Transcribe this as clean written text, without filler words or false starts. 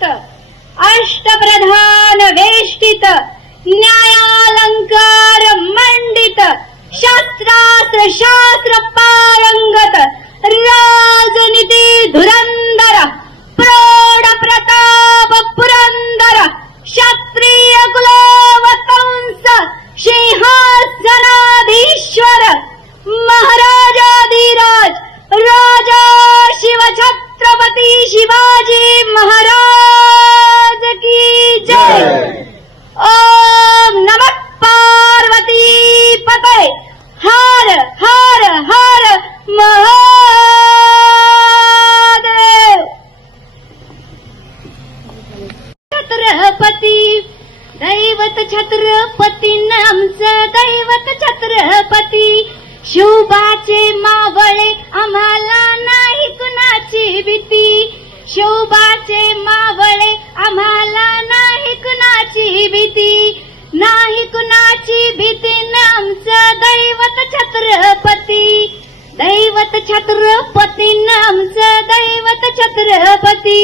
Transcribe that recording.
अलंकृत अष्टप्रधान वेष्टित न्यायालंकार मंडित शास्त्रास्त्र शास्त्र पारंगत राजनीती धुरंधर प्रौढ प्रताप पुरंदर क्षत्रिय कुलवतंस सिंहासनाधीश्वर महाराजाधिराज राजा शिवछत्रपती शिवाजी महाराज की जय। ओम नमः पार्वती पते हर हर हर महादेव। छत्रपती दैवत छत्रपती आमचं दैवत छत्रपती शोभाचे मावळे आम्हाला नाही कुणाची भीती शोभाचे मावळे आम्हाला नाही कुणाची भीती नाही कुणाची भीती आमचं दैवत छत्रपती दैवत छत्रपती आमचं दैवत छत्रपती